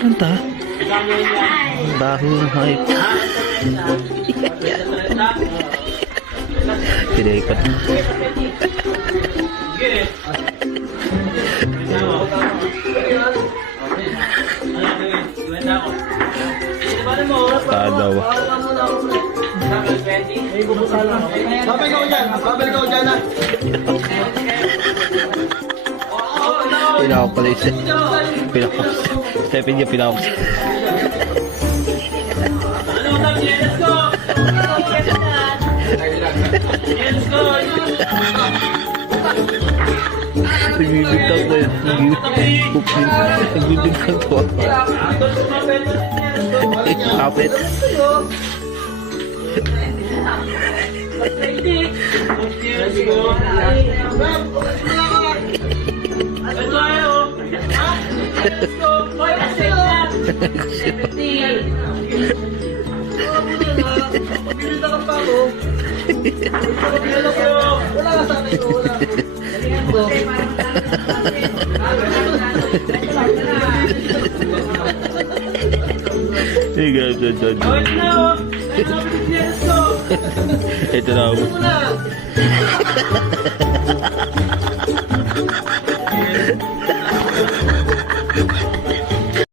Taranta. Bahong hype. Pinaipat. Tadaw. Babay ka dyan. Babay ka dyan na. Pinakok pala isa. Pinakok. Stephen niya pinakok. Nagbibigtang ko yan. Nagbibigtang ko. Kapit. Ito na ako.